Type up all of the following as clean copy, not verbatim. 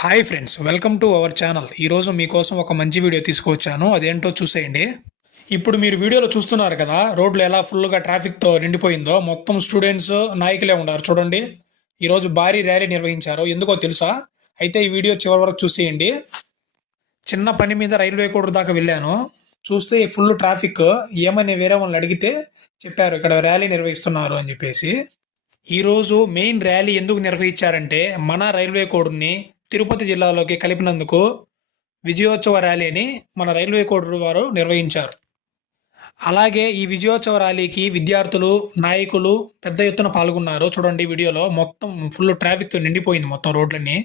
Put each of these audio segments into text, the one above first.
Hi friends, welcome to our channel. ఈరోజు మీకోసం ఒక మంచి వీడియో తీసుకువచ్చాను. అదేంటో చూసేయండి. ఇప్పుడు మీరు వీడియోలో చూస్తున్నారు కదా, రోడ్లు ఎలా ఫుల్గా ట్రాఫిక్తో నిండిపోయిందో. మొత్తం స్టూడెంట్స్, నాయకులే ఉన్నారు చూడండి. ఈరోజు భారీ ర్యాలీ నిర్వహించారు. ఎందుకో తెలుసా? అయితే ఈ వీడియో చివరి వరకు చూసేయండి. చిన్న పని మీద రైల్వే కోడ్ దాకా వెళ్ళాను. చూస్తే ఫుల్ ట్రాఫిక్. ఏమని వేరే వాళ్ళని అడిగితే చెప్పారు ఇక్కడ ర్యాలీ నిర్వహిస్తున్నారు అని చెప్పేసి. ఈరోజు మెయిన్ ర్యాలీ ఎందుకు నిర్వహించారంటే, మన రైల్వే కోడ్ని తిరుపతి జిల్లాలోకి కలిపినందుకు విజయోత్సవ ర్యాలీని మన రైల్వే కోడ్ వారు నిర్వహించారు. అలాగే ఈ విజయోత్సవ ర్యాలీకి విద్యార్థులు, నాయకులు పెద్ద ఎత్తున పాల్గొన్నారు. చూడండి వీడియోలో మొత్తం ఫుల్ ట్రాఫిక్తో నిండిపోయింది మొత్తం రోడ్లన్నీ.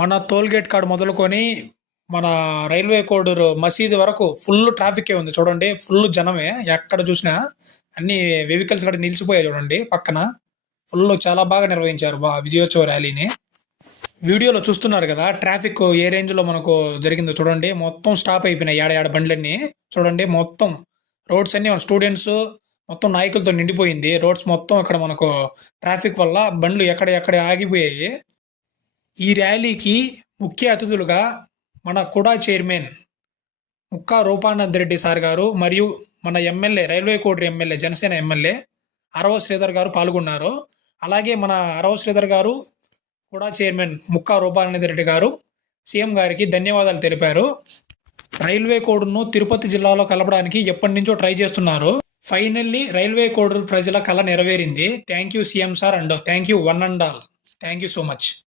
మన టోల్గేట్ కాడ మొదలుకొని మన రైల్వే కోడ్ మసీదు వరకు ఫుల్ ట్రాఫికే ఉంది. చూడండి ఫుల్ జనమే, ఎక్కడ చూసినా అన్ని వెహికల్స్ కూడా నిలిచిపోయాయి. చూడండి పక్కన ఫుల్ చాలా బాగా నిర్వహించారు విజయోత్సవ ర్యాలీని. వీడియోలో చూస్తున్నారు కదా, ట్రాఫిక్ ఏ రేంజ్లో మనకు జరిగిందో చూడండి. మొత్తం స్టాప్ అయిపోయినాయి ఏడ బండ్లన్నీ. చూడండి మొత్తం రోడ్స్ అన్ని మన స్టూడెంట్స్ మొత్తం నాయకులతో నిండిపోయింది. రోడ్స్ మొత్తం ఇక్కడ మనకు ట్రాఫిక్ వల్ల బండ్లు ఎక్కడ ఆగిపోయాయి. ఈ ర్యాలీకి ముఖ్య అతిథులుగా మన కుడా చైర్మన్ ముక్కా రూపానంద్ రెడ్డి సార్ గారు మరియు మన ఎమ్మెల్యే, రైల్వే కోడ్ ఎమ్మెల్యే, జనసేన ఎమ్మెల్యే అరవ శ్రీధర్ గారు పాల్గొన్నారు. అలాగే మన అరవ శ్రీధర్ గారు కూడా చైర్మన్ ముక్కా రూపానంద్ రెడ్డి గారు సీఎం గారికి ధన్యవాదాలు తెలిపారు. రైల్వే కోడ్ను తిరుపతి జిల్లాలో కలపడానికి ఎప్పటి నుంచో ట్రై చేస్తున్నారు. ఫైనల్లీ రైల్వే కోడ్ ప్రజల కళ నెరవేరింది. Thank you CM sir and thank you one and all. Thank you so much.